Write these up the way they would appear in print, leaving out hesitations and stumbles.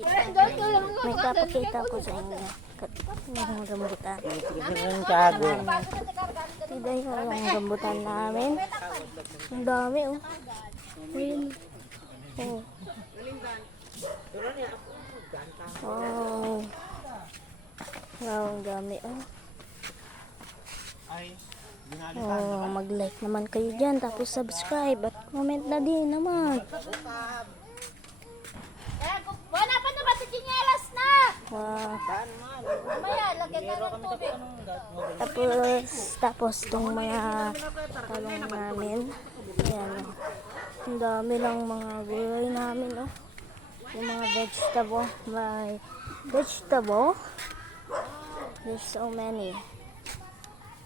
May papakita ko sa inyo. Yung rambutan. Tignan yung rambutan namin. Ang dami oh. Ayun. Oh. Oh. Wow, ang dami oh. Oh, mag-like naman kayo dyan. Tapos subscribe at comment na din naman. Wala pa naman sa chinelas na! Wow. Mamaya, lagyan na ng tubig. Tapos itong mga talong namin. Ayan oh. Ang dami lang mga gulay namin oh. Yung mga vegetable. May vegetable. There's so many.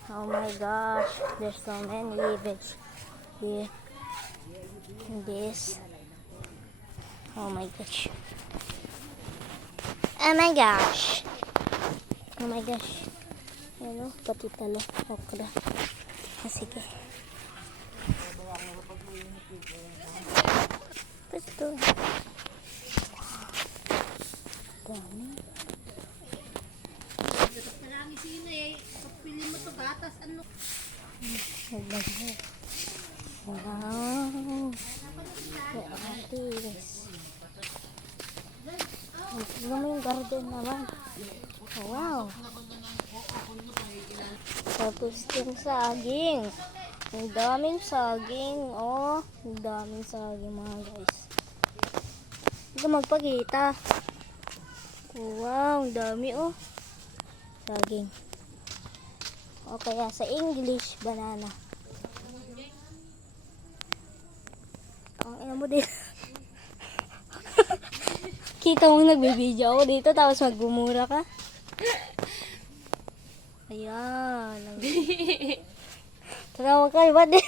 Oh my gosh. There's so many vegetables here. This. Oh my gosh. Oh my gosh. Oh my gosh. Ano? Pati talo. Okra. Sige. Ito. Dami. Maraming sino eh. Pili mo to gatas. Ano? Wow. Atis. Tignan mo yung garden naman. Wow. Tapos yung saging. Ang daming saging. Oh, ang daming saging mga guys. Hindi ka magpakita. Wow, ang dami oh. Saging. O kaya sa English, banana. Ang ina mo din. Kita mo nagbibideo ako dito tapos magbumura ka. Ayan. Tarawa ka, iba din.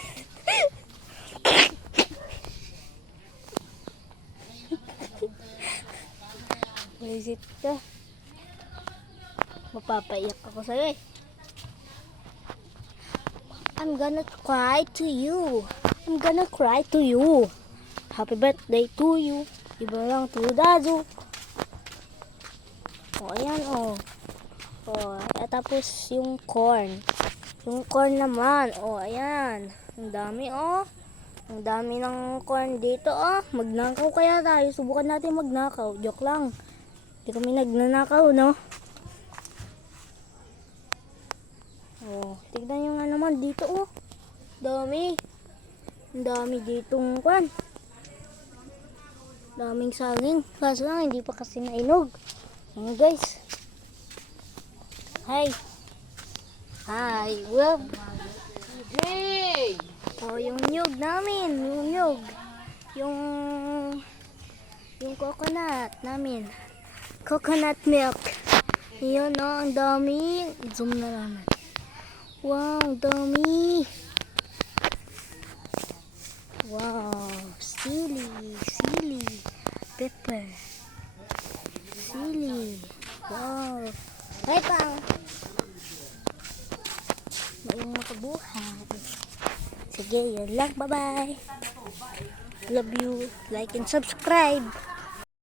Visit ka. Mapapaiyak ako sa'yo eh. I'm gonna cry to you. I'm gonna cry to you. Happy birthday to you. Iba lang to Dazu. O, ayan o. O, tapos yung corn. Yung corn naman. O, ayan. Ang dami o. Ang dami ng corn dito o. Magnakaw kaya tayo. Subukan natin magnakaw. Joke lang. Hindi kami nagnanakaw, no? O, tignan nyo nga naman dito o. Dami. Ang dami ditong corn. Daming saging. Kaso lang, hindi pa kasi nainog. Ayan guys. Hi. Hi. Well. Hey! Oh, yung nyug namin. Yung nyug. Yung coconut namin. Coconut milk. Yun o, ang dami. Zoom na naman. Wow, ang dami. Wow, sili pepper, sili, wow, ay pang, mayroong makabuhay. Sige, yun lang, bye bye, love you, like and subscribe.